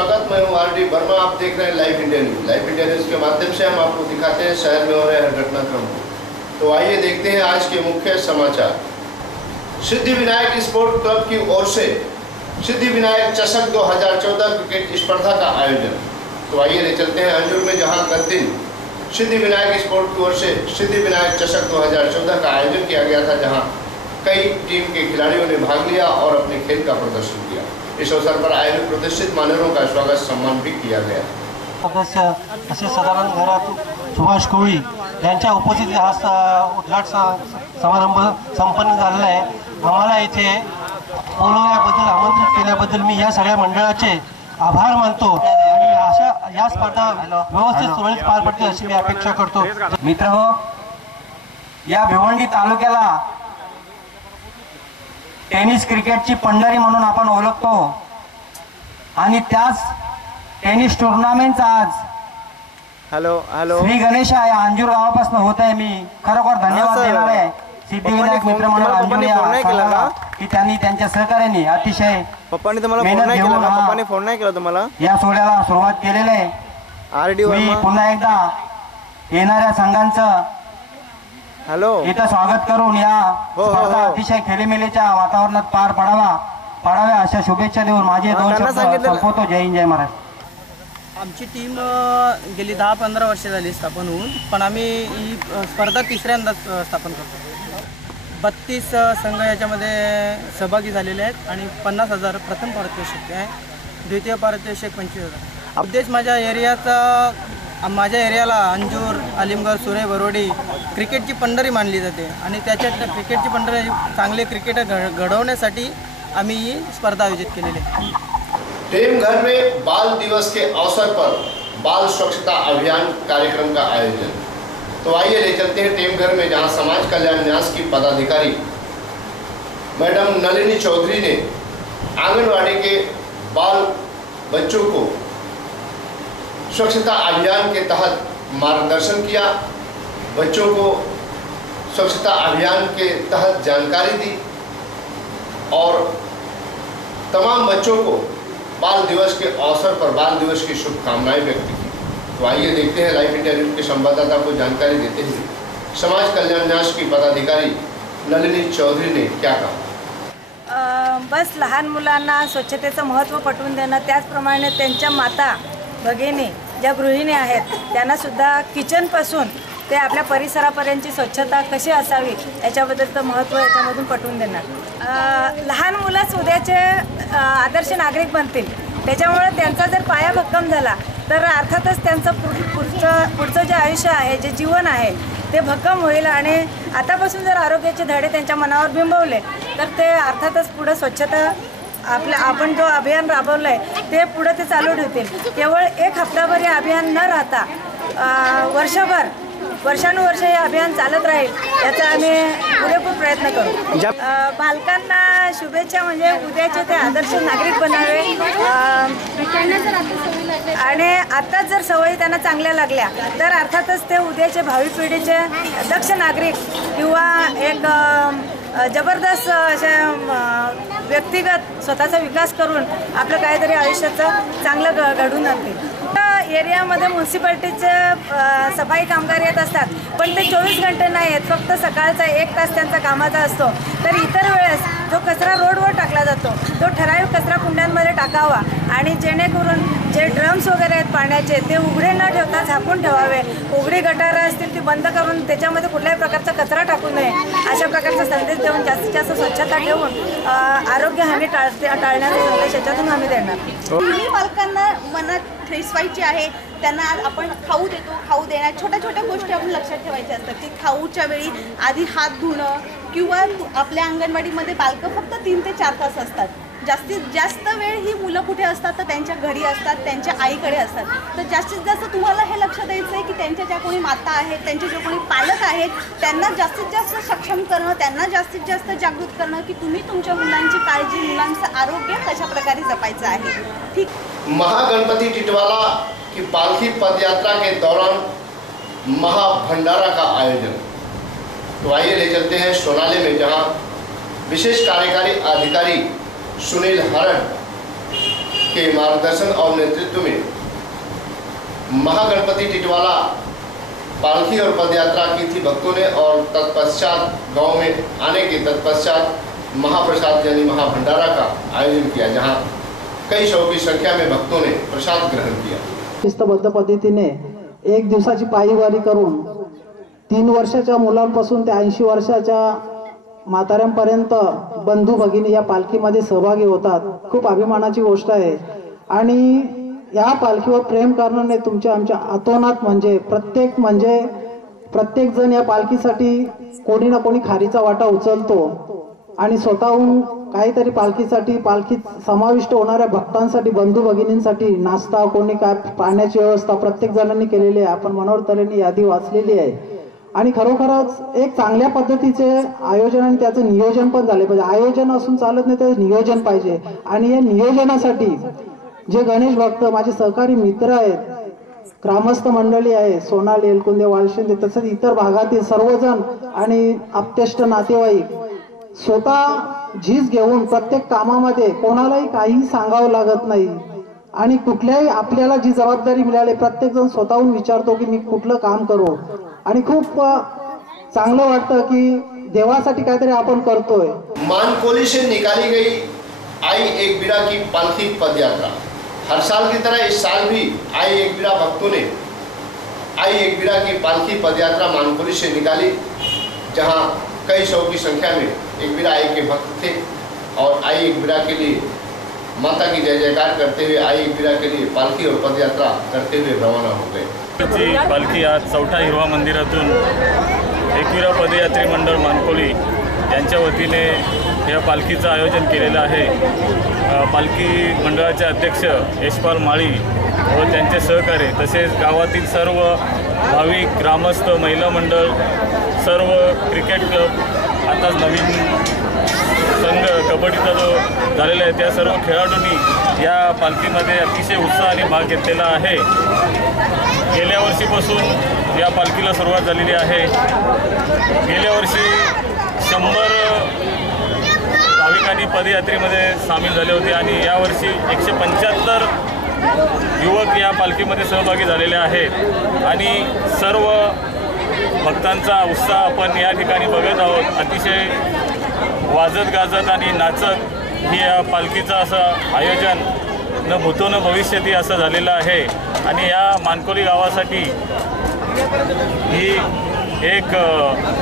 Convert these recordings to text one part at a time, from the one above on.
स्वागत। मैं हूं R D Verma. आप देख रहे हैं live India news. Live India news के माध्यम से हम आपको दिखाते हैं शहर में हो रहे हर घटनाक्रम को। तो आइए देखते हैं आज के मुख्य समाचार। सिद्धिविनायक स्पोर्ट क्लब की ओर से सिद्धिविनायक चषक 2014 क्रिकेट स्पर्धा का आयोजन। तो आइए ले चलते हैं अंजूर में, जहां गत दिन सिद्धिविनायक स्पोर्ट की ओर से सिद्धिविनायक चषक 2014 का आयोजन किया गया था, जहां कई टीम के खिलाड़ियों ने भाग लिया और अपने खेल का प्रदर्शन किया। इस अवसर पर आए प्रतिष्ठित मान्यवरों का स्वागत सम्मान भी किया गया। सदस्य असे साधारण घरात सुभाष कोळी यांच्या उपस्थितीत हा उद्घाटन समारंभ संपन्न झालेला आहे। आम्हाला इथे बोलवल्याबद्दल, आमंत्रित केल्याबद्दल मी या सगळ्या मंडळाचे आभार मानतो आणि अशा या स्पर्धा व्यवस्थित सुरळीत पार पडतील अशी मी अपेक्षा करतो। मित्रहो, या भिवंडी तालुक्याला टेनिस क्रिकेटची पंढरी म्हणून आपण ओळखतो आणि त्याच टेनिस टुर्नामेंटचा आज श्री गणेश या अंजूर गावापासून होत आहे। मी खरोखर धन्यवाद देणार आहे सिद्धिविनायक मित्रमंडळ अंजूर या की त्यांनी त्यांच्या सहकार्याने अतिशय मेहनत घेऊन या सोहळ्याला सुरुवात केलेली आहे। मी पुन्हा एकदा येणाऱ्या संघांचं इथं स्वागत करून या स्पर्धा अतिशय खेळीमेळीच्या वातावरणात पार पडाव्या अशा शुभेच्छा देऊन माझे दोन शब्द संपवतो। जय हिंद, जय महाराष्ट्र। आमची टीम गेली 10-15 वर्ष झाली स्थापन होऊन, पण आम्ही ही स्पर्धा तिसऱ्यांदा स्थापन करतो। 32 संघ याच्यामध्ये सहभागी झालेले आहेत आणि 50,000 प्रथम पारितोषिक आहे, द्वितीय पारितोषिक 25,000। उद्देश माझ्या एरियाला अंजूर, आलिमगड, सुरे, बरोडी क्रिकेटची पंढरी मानली जाते आणि त्याच्यात क्रिकेटची पंढरी चांगले क्रिकेटर घडवण्यासाठी आम्ही ही स्पर्धा आयोजित केलेली आहे। टेमघर में बाल दिवस के अवसर पर बाल स्वच्छता अभियान कार्यक्रम का आयोजन। तो आइए ले चलते हैं टेमघर में, जहां समाज कल्याण न्यास की पदाधिकारी मैडम नलिनी चौधरी ने आंगनवाड़ी के बाल बच्चों को स्वच्छता अभियान के तहत मार्गदर्शन किया। बच्चों को स्वच्छता अभियान के तहत जानकारी दी और तमाम बच्चों को बाल दिवस के अवसर पर बाल दिवस की शुभकामनाएं व्यक्त की। तो आइए देखते हैं लाइव इंडिया न्यूज़ के संवाददाता को जानकारी देते हुए समाज कल्याण न्यास की पदाधिकारी नलिनी चौधरी ने क्या कहा। बस लहान मुलांना स्वच्छतेचं महत्त्व पटवून देणं, त्याचप्रमाणे त्यांच्या माता भगिनी ज्या गृहिणी आहेत त्यांनासुद्धा किचनपासून ते आपल्या परिसरापर्यंतची स्वच्छता कशी असावी याच्याबद्दलचं महत्त्व याच्यामधून पटवून देणार। लहान मुलंच उद्याचे आदर्श नागरिक बनतील, त्याच्यामुळे त्यांचा जर पाया भक्कम झाला तर अर्थातच त्यांचं पुढचं जे आयुष्य आहे, जे जीवन आहे ते भक्कम होईल आणि आतापासून जर आरोग्याचे धडे त्यांच्या मनावर बिंबवले तर ते अर्थातच पुढं स्वच्छता आपण जो अभियान राबवलं आहे ते पुढे ते चालू ठेवतील। केवळ एक हप्ताभर हे अभियान न राहता वर्षानुवर्ष हे अभियान चालत राहील याचा आम्ही पुरेपूर प्रयत्न करू। बालकांना शुभेच्छा, म्हणजे उद्याचे ते आदर्श नागरिक बनावे आणि आत्ताच जर सवयी त्यांना चांगल्या लागल्या तर अर्थातच ते उद्याचे भावी पिढीचे दक्ष नागरिक किंवा एक जबरदस्त अशा व्यक्तिगत स्वतःचा विकास करून आपलं काहीतरी आयुष्याचं चांगलं घडून आणतील। एरियामध्ये म्युन्सिपाल्टीचे सफाई कामगार येत असतात, पण ते 24 घंटे नाही आहेत, फक्त सकाळचा 1 तास त्यांचा कामाचा असतो। तर इतर वेळेस जो कचरा रोडवर टाकला जातो तो ठराविक कचरा कुंड्यांमध्ये टाकावा आणि जेणेकरून जे ड्रम्स वगैरे आहेत पाण्याचे ते उघडे न ठेवता झाकून ठेवावे। उघडी गटारं असतील ती बंद करून त्याच्यामध्ये कुठल्याही प्रकारचा कचरा टाकू नये, अशा प्रकारचा संदेश देऊन जास्तीत जास्त स्वच्छता ठेवून आरोग्य हानी टाळण्याचा संदेश याच्यातून आम्ही देणार। बालकांना मनात ठेवायची आहे, त्यांना आपण खाऊ देतो, खाऊ देण्या छोट्या गोष्टी आपण लक्षात ठेवायच्या असतात की खाऊच्या वेळी आधी हात धुणं किंवा आपल्या अंगणवाडीमध्ये बालकं फक्त 3 ते 4 तास असतात। जास्तीत जास्त वेळ ही मुलं कुठे असतात तर त्यांच्या घरी असतात, त्यांच्या आईकडे असतात। तर जास्तीत जास्त तुम्हाला हे लक्ष द्यायचं आहे की त्यांच्या ज्या कोणी माता आहेत, त्यांचे जे कोणी पालक आहेत त्यांना जास्तीत जास्त सक्षम करणं, त्यांना जास्तीत जास्त जागृत करणं की तुम्ही तुमच्या मुलांची काळजी, मुलांचं आरोग्य कशा प्रकारे जपायचं आहे। ठीक। महागणपति टिटवाला की पालकी पदयात्रा के दौरान महाभंडारा का आयोजन। तो आइए ले चलते हैं सोनाली में, जहां विशेष कार्यकारी अधिकारी सुनील हरण के मार्गदर्शन और नेतृत्व में महागणपति टिटवाला पालकी और पदयात्रा की थी भक्तों ने, और तत्पश्चात गांव में आने के तत्पश्चात महाप्रसाद यानी महाभंडारा का आयोजन किया, जहां कई सौ की संख्या में भक्तों ने प्रसाद ग्रहण किया। शिस्तबद्ध पद्धतीने एक दिवसाची पायीवारी करून 3 वर्षाच्या मुलांपासून ते 80 वर्षाच्या म्हाताऱ्यांपर्यंत बंधू भगिनी या पालखीमध्ये सहभागी होतात। खूप अभिमानाची गोष्ट आहे आणि या पालखीवर प्रेम करणारे तुमच्या आमच्या अतोनात म्हणजे प्रत्येक जण या पालखीसाठी कोणी ना कोणी खारीचा वाटा उचलतो आणि स्वतःहून काहीतरी पालखीत समाविष्ट होणाऱ्या भक्तांसाठी बंधू भगिनींसाठी नाश्ता, कोणी काय पाण्याची व्यवस्था प्रत्येक जणांनी केलेली आहे। आपण मनोहर तऱ्हेंनी यादी वाचलेली आहे आणि खरोखरच एक चांगल्या पद्धतीचे आयोजन आणि त्याचं नियोजन पण झाले पाहिजे। आयोजन असून चालत नाही, तर नियोजन पाहिजे आणि या नियोजनासाठी जे गणेश भक्त माझे सहकारी मित्र आहेत, ग्रामस्थ मंडळी आहे, सोनाली, एलकुंदे, वालशिंदे तसेच इतर भागातील सर्वजण आणि आप्तेष्ट नातेवाईक स्वतः झीज घेऊन प्रत्येक कामामध्ये कोणालाही काही सांगावं लागत नाही आणि कुठल्याही आपल्याला जी जबाबदारी मिळाली प्रत्येक जण स्वतःहून विचारतो की मी कुठलं काम करू आणि खूप चांगलं वाटतं की देवासाठी काहीतरी आपण करतोय। मानकोली से निकाली गई आई एक बीड़ा की पालकी पदयात्रा, हर साल की तरह इस साल भी आई एक बीड़ा भक्तों ने आई एक बीड़ा की पालकी पदयात्रा मानकोली से निकाली, जहां कई सौ की संख्या में एक बीड़ा आई के भक्त थे और आई एक बीड़ा के लिए माता की जय जयकार करते हुए आई एक बीड़ा के लिए पालकी और पदयात्रा करते हुए रवाना हो गए। पालखी आज चौथा हिरवा मंदिरातून एकविरा पदयात्री मंडळ मानकोली यांच्या वतीने या पालखीचं आयोजन केलेलं आहे। पालखी मंडळाचे अध्यक्ष यशपाल माळी व त्यांचे सहकारी तसेच गावातील सर्व भाविक, ग्रामस्थ, महिला मंडळ, सर्व क्रिकेट क्लब, आता नवीन संघ कबड्डीचा जो झालेला आहे त्या सर्व खेळाडूंनी या पालखीमध्ये अतिशय उत्साहाने भाग घेतलेला आहे। गेल्या वर्षीपासून या पालखीला सुरुवात झालेली आहे। गेल्या वर्षी 100 भाविकांनी पदयात्रेमध्ये सामील झाले होते आणि यावर्षी 175 युवक या पालखीमध्ये सहभागी झालेले आहेत आणि सर्व भक्तांचा उत्साह आपण या ठिकाणी बघत आहोत। अतिशय वाजत गाजत आणि नाचत ही या पालखीचं असं आयोजन न भूतो न भविष्यती असं झालेलं आहे आणि या मानकोली गावासाठी ही एक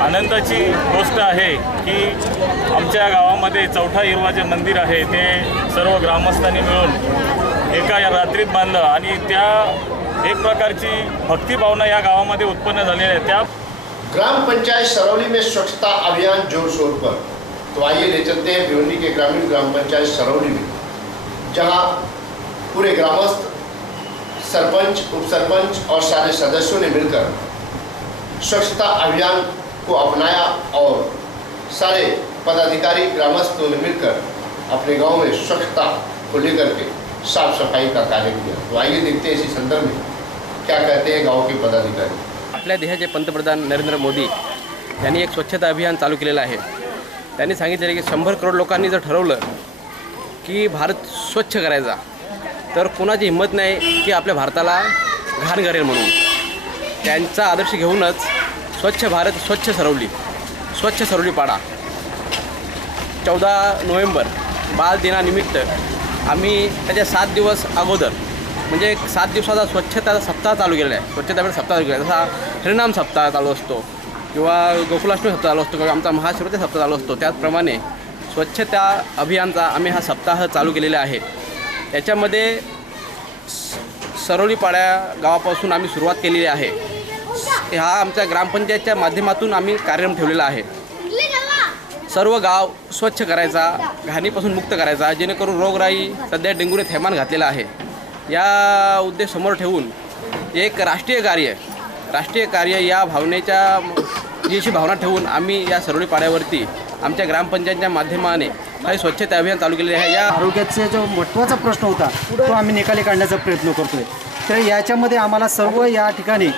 आनंदाची गोष्ट आहे की आमच्या गावामध्ये चौथा हिरवा जे मंदिर आहे ते सर्व ग्रामस्थांनी मिळून एका रात्रीत बांधलं आणि त्या एक प्रकारची भक्तिभावना या गावामध्ये उत्पन्न झालेली आहे। त्या ग्राम पंचायत सरौली में स्वच्छता अभियान जोर शोर पर, तो आइए ले चलते हैं भिवंडी के ग्रामीण ग्राम पंचायत सरौली में, जहां पूरे ग्रामस्थ, सरपंच, उपसरपंच और सारे सदस्यों ने मिलकर स्वच्छता अभियान को अपनाया और सारे पदाधिकारी ग्रामस्थों ने मिलकर अपने गांव में स्वच्छता को लेकर के साफ सफाई का कार्य किया। तो आइए देखते हैं इसी संदर्भ में क्या कहते हैं गांव के पदाधिकारी। आपल्या देशाचे पंतप्रधान नरेंद्र मोदी यांनी एक स्वच्छता अभियान चालू केलेलं आहे। त्यांनी सांगितले की 100 करोड लोकांनी जर ठरवलं की भारत स्वच्छ करायचा तर कोणाची हिंमत नाही की आपल्या भारताला घाण करेल म्हणून। त्यांचा आदर्श घेऊनच स्वच्छ भारत स्वच्छ सरौली पाडा 14 नोव्हेंबर बाल दिनानिमित्त आम्ही त्याच्या 7 दिवस अगोदर म्हणजे 7 दिवसाचा स्वच्छता सप्ताह चालू केलेला आहे। स्वच्छता सप्ताह चालू केला, जसा हरिनाम सप्ताह चालू असतो किंवा गोकुलाष्टमी सप्ताह चालू असतो किंवा आमचा महाशिवरात्री सप्ताह चालू असतो, त्याचप्रमाणे स्वच्छता अभियानचा आम्ही हा सप्ताह चालू केलेला आहे। याच्यामध्ये सरौली पाड्या गावापासून आम्ही सुरुवात केलेली आहे। हा आमच्या ग्रामपंचायतच्या माध्यमातून आम्ही कार्यक्रम ठेवलेला आहे। सर्व गाव स्वच्छ करायचा, घाणीपासून मुक्त करायचा, जेणेकरून रोगराई सध्या डेंग्यूने थैमान घातलेला आहे। या उद्देश समोर ठेवून एक राष्ट्रीय कार्य या भावनेच्या अशी भावना ठेवून आम्ही या सरौली पाड्यावरती आमच्या ग्रामपंचायतच्या माध्यमाने काही स्वच्छता अभियान चालू केलेले आहे। या आरोग्याचा जो महत्त्वाचा प्रश्न होता तो आम्ही निकाली काढण्याचा प्रयत्न करतोय। तर याच्यामध्ये आम्हाला सर्व या ठिकाणी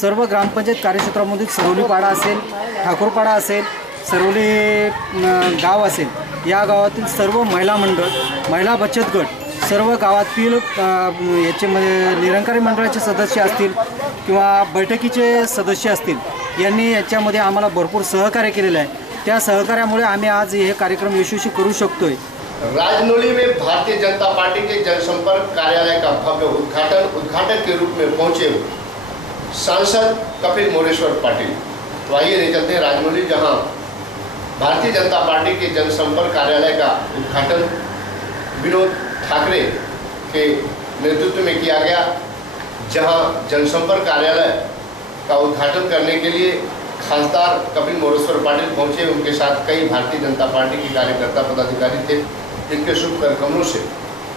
सर्व ग्रामपंचायत कार्यक्षेत्रामध्ये सरौली पाडा असेल, ठाकूरपाडा असेल, सरौली गाव असेल, या गावातील सर्व महिला मंडळ, महिला बचत गट, सर्व गावातील याच्यामध्ये निरंकारी मंडळाचे सदस्य असतील किंवा बैठकीचे सदस्य असतील यांनी याच्यामध्ये आम्हाला भरपूर सहकार्य केलेलं आहे। त्या सहकार्यामुळे आम्ही आज हे कार्यक्रम यशस्वी करू शकतोय। राजनौली में भारतीय जनता पार्टी के जनसंपर्क कार्यालय का भव्य उद्घाटक के रूप में पहुंचे सांसद कपिल मोरेश्वर पाटिल। तो आइए ले चलते हैं राजनौली, जहां भारतीय जनता पार्टी के जनसंपर्क कार्यालय का उद्घाटन विनोद ठाकरे के नेतृत्व में किया गया, जहां जनसंपर्क कार्यालय का उद्घाटन करने के लिए खासदार कपिल मोरेश्वर पाटिल पहुंचे। उनके साथ कई भारतीय जनता पार्टी के कार्यकर्ता पदाधिकारी थे, जिनके शुभ करकमों से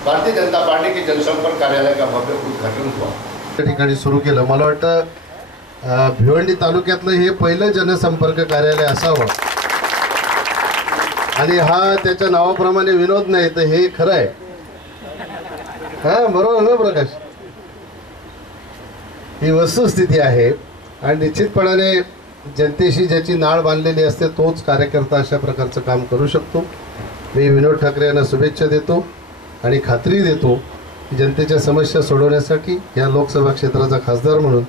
भारतीय जनता पार्टी के जनसंपर्क कार्यालय का भव्य उद्घाटन हुआ। त्या ठिकाणी सुरू केलं। मला वाटतं भिवंडी तालुक्यातलं हे पहिलं जनसंपर्क कार्यालय असावं आणि हा त्याच्या नावाप्रमाणे विनोद नाही तर हे खरं आहे। हा बरोबर ना प्रकाश, ही वस्तुस्थिती आहे आणि निश्चितपणाने जनतेशी ज्याची नाळ बांधलेली असते तोच कार्यकर्ता अशा प्रकारचं काम करू शकतो। मी विनोद ठाकरे यांना शुभेच्छा देतो आणि खात्री देतो की जनतेच्या समस्या सोडवण्यासाठी या लोकसभा क्षेत्राचा खासदार म्हणून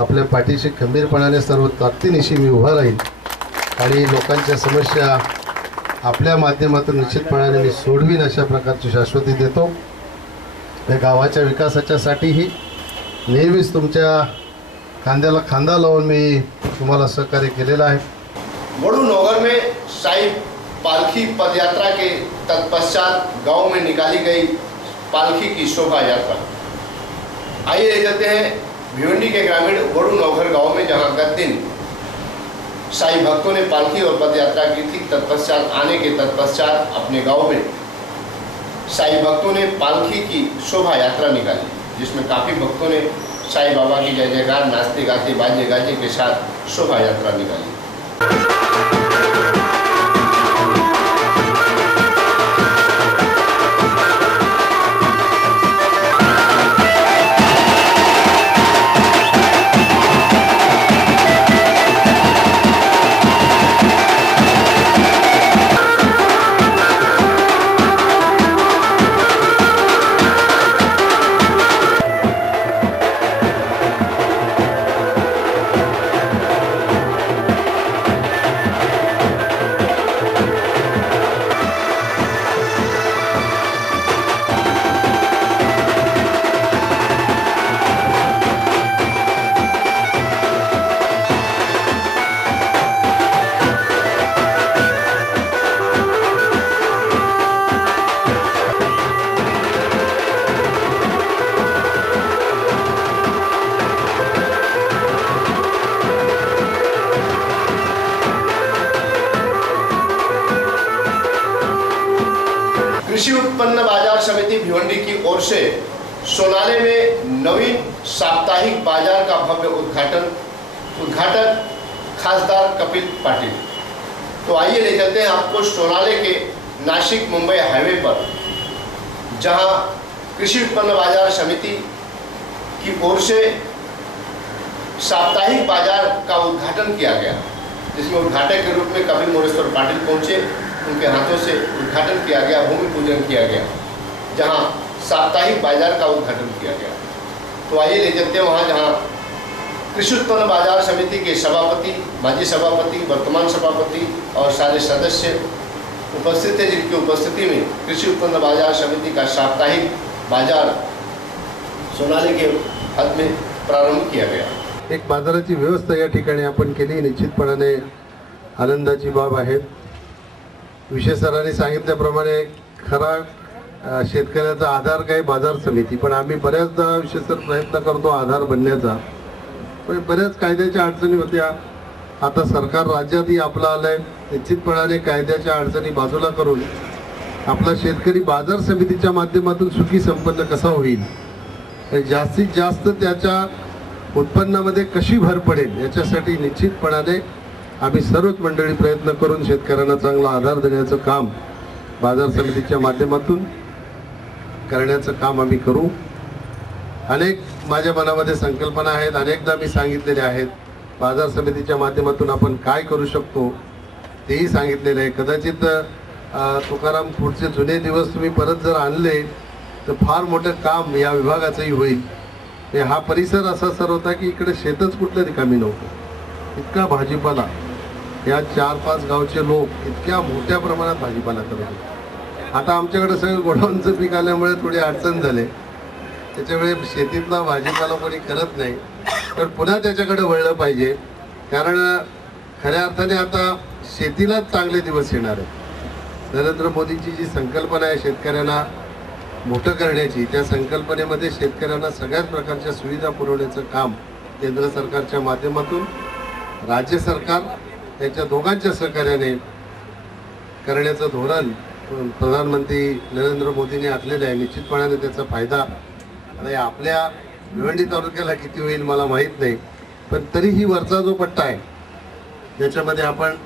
आपल्या पाठीशी खंबीरपणाने सर्व ताकदीनिशी मी उभा राहील आणि लोकांच्या समस्या आपल्या माध्यमातून निश्चितपणाने मी सोडवीन अशा प्रकारची शाश्वती देतो। या गावाच्या विकासाच्यासाठीही नेहमीच तुमच्या खांद्याला खांदा लावून मी तुम्हाला सहकार्य केलेलं आहे। वडू नौगर में साई पालकी पदयात्रा के तत्पश्चात गांव में निकाली गई पालकी की शोभा यात्रा। आइए ले चलते हैं भिवंडी के ग्रामीण वडू नौगर गांव में, जहां गत दिन साई भक्तों ने पालकी और पदयात्रा की थी। तत्पश्चात आने के तत्पश्चात अपने गांव में साई भक्तों ने पालकी की शोभा यात्रा निकाली, जिसमें काफ़ी भक्तों ने साई बाबा की जय जयकार नाचते गाते बाजे गाजे के साथ शोभा यात्रा निकाली। कृषि उत्पन्न बाजार समिति भिवंडी की ओर से सोनाले में नवीन साप्ताहिक बाजार का भव्य उद्घाटन खासदार कपिल पाटिल। तो आइए ले चलते हैं आपको सोनाले के नासिक मुंबई हाईवे पर, जहां कृषि उत्पन्न बाजार समिति की ओर से साप्ताहिक बाजार का उद्घाटन किया गया, जिसमें उद्घाटक के रूप में कपिल मोरेश्वर पाटिल पहुंचे। उनके हाथों से उद्घाटन किया गया, भूमि पूजन किया गया, जहां साप्ताहिक बाजार का उद्घाटन किया गया। तो आइए ले चलते हैं वहां, जहां कृषि उत्पन्न बाजार समिति के सभापति, माजी सभापति, वर्तमान सभापति और सारे सदस्य उपस्थित थे, जिनकी उपस्थिति में कृषि उत्पन्न बाजार समिति का साप्ताहिक बाजार सोनाली के हद में प्रारंभ किया गया। एक बाजाराची व्यवस्था या ठिकाणी आपण केली, निश्चितपणाने आनंदाची बाब आहे। विशेष सरांनी सांगितल्याप्रमाणे खरा शेतकऱ्याचा आधार काय बाजार समिती, पण आम्ही बऱ्याचदा विशेष प्रयत्न करतो आधार बनण्याचा, पण बऱ्याच कायद्याच्या अडचणी होत्या। आता सरकार राज्यातही आपलं आलंय, निश्चितपणाने कायद्याच्या अडचणी बाजूला करून आपला शेतकरी बाजार समितीच्या माध्यमातून सुखी संपन्न कसा होईल, जास्तीत जास्त त्याच्या उत्पन्नामध्ये कशी भर पडेल याच्यासाठी निश्चितपणाने आम्ही सर्वच मंडळी प्रयत्न करून शेतकऱ्यांना चांगला आधार देण्याचं काम बाजार समितीच्या माध्यमातून करण्याचं काम आम्ही करू। अनेक माझ्या मनामध्ये संकल्पना आहेत, अनेकदा मी सांगितलेले आहेत। बाजार समितीच्या माध्यमातून आपण काय करू शकतो तेही सांगितलेले आहे। कदाचित तुकाराम पुढचे जुने दिवस तुम्ही परत जर आणले तर फार मोठं काम या विभागाचंही होईल. हा परिसर असा सर होता की इकडे शेतच कुठलं रिकामी नव्हतं. इतका भाजीपाला, या 4-5 गावचे लोक इतक्या मोठ्या प्रमाणात भाजीपाला करत होते. आता आमच्याकडे सगळं गोडाऊनचं पीक आल्यामुळे थोडी अडचण झाली. त्याच्यामुळे शेतीतला भाजीपाला कोणी करत नाही. तर पुन्हा त्याच्याकडे वळलं पाहिजे, कारण खऱ्या अर्थाने आता शेतीलाच चांगले दिवस येणार आहेत. नरेंद्र मोदींची जी संकल्पना आहे शेतकऱ्यांना मोठं करण्याची, त्या संकल्पनेमध्ये शेतकऱ्यांना सगळ्याच प्रकारच्या सुविधा पुरवण्याचं काम केंद्र सरकारच्या माध्यमातून राज्य सरकार यांच्या दोघांच्या सहकार्याने करण्याचं धोरण प्रधानमंत्री नरेंद्र मोदींनी आखलेलं आहे. निश्चितपणाने त्याचा फायदा आता आपल्या भिवंडी तालुक्याला किती होईल मला माहीत नाही, पण तरीही वरचा जो पट्टा आहे ज्याच्यामध्ये आपण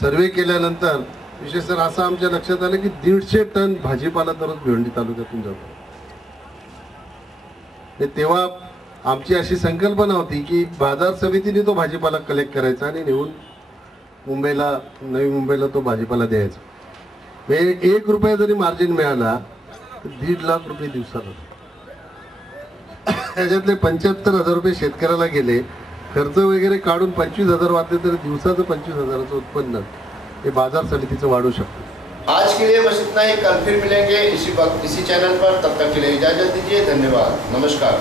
सर्वे केल्यानंतर विशेष तर असं आमच्या लक्षात आलं की 150 टन भाजीपाला दररोज भिवंडी तालुक्यातून जातो. तेव्हा आमची अशी संकल्पना होती की बाजार समितीने तो भाजीपाला कलेक्ट करायचा आणि नेऊन मुंबईला, नवी मुंबईला तो भाजीपाला द्यायचा. म्हणजे 1 रुपया जरी मार्जिन मिळाला तर 1.5 लाख रुपये दिवसाला. त्याच्यातले 75,000 रुपये शेतकऱ्याला गेले. खर्च वगैरे काढून 25,000 वाटले तर दिवसाचं 25,000चं उत्पन्न हे बाजार समितीचं वाढू शकतं. आज के लिए बस इतना ही. कल फिर मिलेंगे इसी वक्त इसी चैनल पर. तब तक के लिए इजाजत दीजिए. धन्यवाद. नमस्कार.